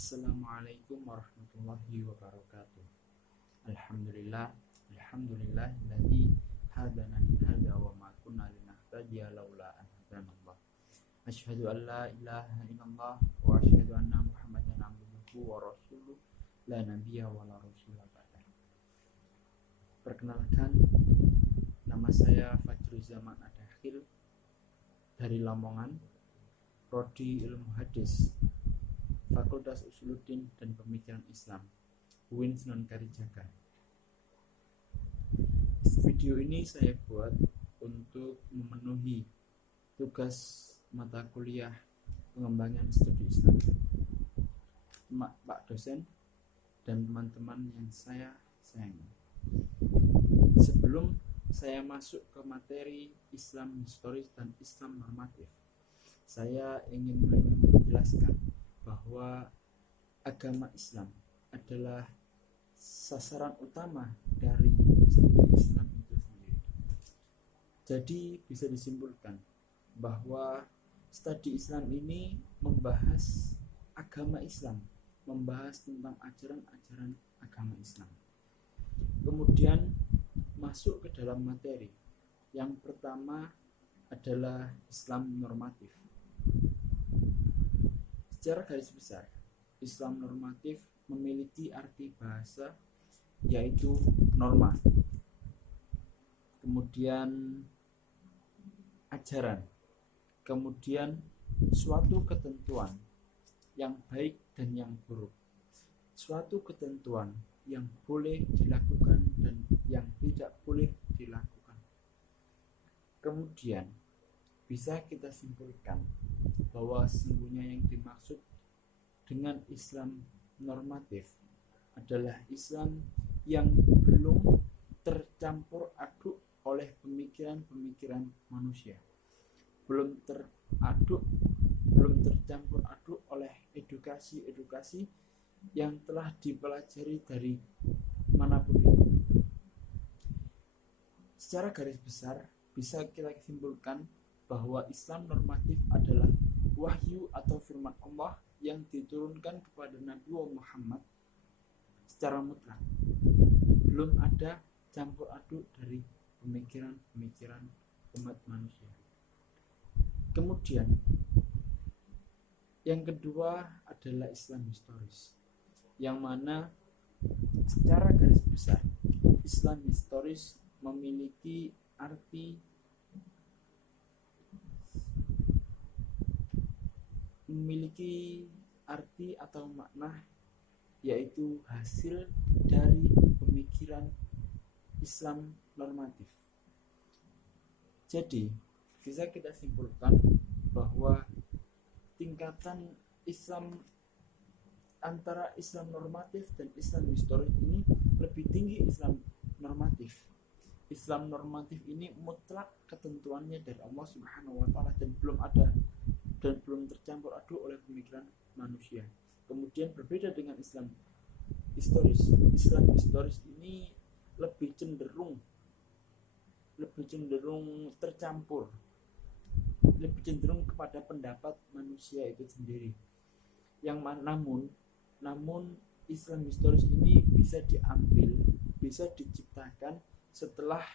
Assalamualaikum warahmatullahi wabarakatuh. Alhamdulillah, alladzi hadana li hadza wa ma kunna linahtadiya laula an hadanallah. Asyhadu an la ilaha illallah wa asyhadu anna Muhammadan abduhu wa rasuluh la nabiyya wa la rasula ba'dah. Perkenalkan, nama saya Fajrul Zaman Adakhil dari Lamongan, Prodi Ilmu Hadis, Fakultas Usuluddin dan Pemikiran Islam, UIN Sunan Kalijaga. Video ini saya buat untuk memenuhi tugas mata kuliah pengembangan studi Islam Pak dosen dan teman-teman yang saya sayangi. Sebelum saya masuk ke materi Islam historis dan Islam normatif, saya ingin menjelaskan bahwa agama Islam adalah sasaran utama dari studi Islam itu sendiri. Jadi bisa disimpulkan bahwa studi Islam ini membahas agama Islam, membahas tentang ajaran-ajaran agama Islam. Kemudian masuk ke dalam materi. Yang pertama adalah Islam normatif. Secara garis besar, Islam normatif memiliki arti bahasa yaitu norma, kemudian ajaran, kemudian suatu ketentuan yang baik dan yang buruk, suatu ketentuan yang boleh dilakukan dan yang tidak boleh dilakukan. Kemudian bisa kita simpulkan bahwa sesungguhnya yang dimaksud dengan Islam normatif adalah Islam yang belum tercampur aduk oleh pemikiran-pemikiran manusia, belum tercampur aduk oleh edukasi-edukasi yang telah dipelajari dari manapun itu. Secara garis besar bisa kita simpulkan bahwa Islam normatif adalah wahyu atau firman Allah yang diturunkan kepada Nabi Muhammad secara mutlak. Belum ada campur aduk dari pemikiran-pemikiran umat manusia. Kemudian yang kedua adalah Islam historis, yang mana secara garis besar Islam historis memiliki arti atau makna, yaitu hasil dari pemikiran Islam normatif. Jadi bisa kita simpulkan bahwa tingkatan Islam antara Islam normatif dan Islam historis ini lebih tinggi Islam normatif. Islam normatif ini mutlak ketentuannya dari Allah Subhanahu wa taala dan belum tercampur aduk oleh pemikiran manusia. Kemudian berbeda dengan Islam historis. Islam historis ini lebih cenderung tercampur, lebih cenderung kepada pendapat manusia itu sendiri. Namun Islam historis ini bisa diciptakan setelah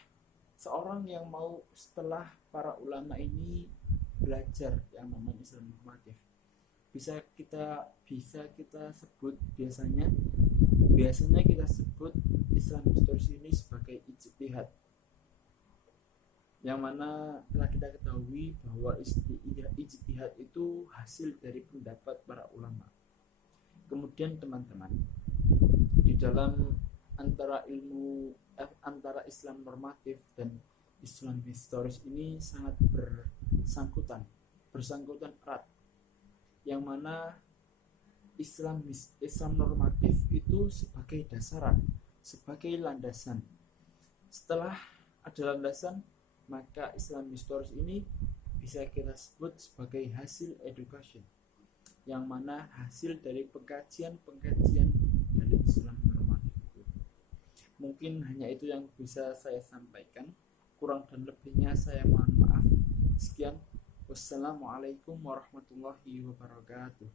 para ulama ini belajar yang namanya Islam normatif. Biasanya kita sebut Islam historis ini sebagai ijtihad, yang mana telah kita ketahui bahwa ijtihad itu hasil dari pendapat para ulama. Kemudian teman-teman, di dalam antara Islam normatif dan Islam historis ini sangat bersangkutan erat, yang mana Islam normatif itu sebagai dasaran, sebagai landasan. Setelah ada landasan, maka Islam historis ini bisa kita sebut sebagai hasil education, yang mana hasil dari pengkajian dari Islam normatif itu. Mungkin hanya itu yang bisa saya sampaikan. Kurang dan lebihnya saya mohon maaf. Sekian. Wassalamualaikum warahmatullahi wabarakatuh.